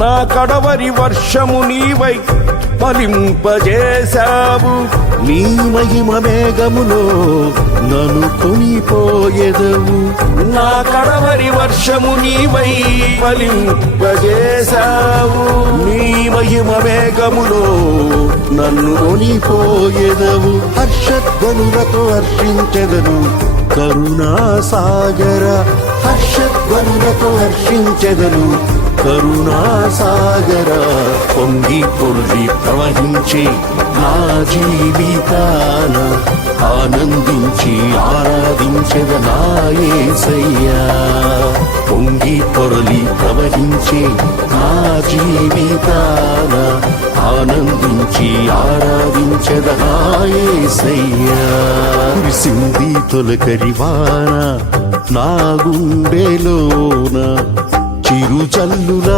నా కడవరి వర్షము నీవై ఫలింపజేశావు. నీ మహిమ మేఘములో నన్ను కొనిపోయెదవు. నా కడవరి వర్షము నీవై ఫలింపజేశావు. నీ మహిమ మేఘములో నన్ను కొనిపోయెదవు. హర్షధ్వనులతో హర్షించెదను కరుణా సాగర. హర్షధ్వనులతో హర్షించెదను కరుణా సాగర. పొంగి పొర్లి ప్రవహించే నా జీవితాన ఆనందించి ఆరాధించెద నా యేసయ్యా. పొంగి పొర్లి ప్రవహించే నా జీవితాన ఆనందించి ఆరాధించెద నా యేసయ్యా. కురిసింది తొలకరివాన నా గుండెలోన చిరు చల్లులా